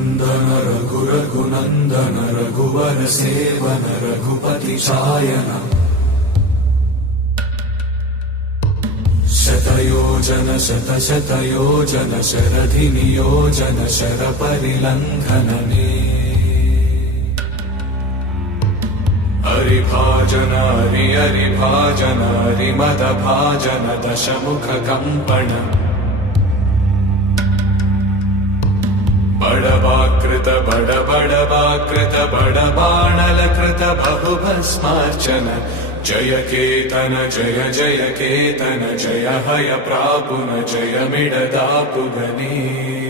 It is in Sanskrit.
रघुनन्दन रघुरघुनन्दन रघुवर सेवन रघुपति चायन शतयोजन शतशतयोजन शरधि नियोजन शरपरिलङ्घनने हरिभाजन हरिभाजन हरिमदभाजन दशमुख कम्पण बड़वाकृत बड़वाकृत बड़बाणलकृत बहुभस्मार्चन जय केतन जय जय केतन जय हय प्रापुन जय मिडदापुगने।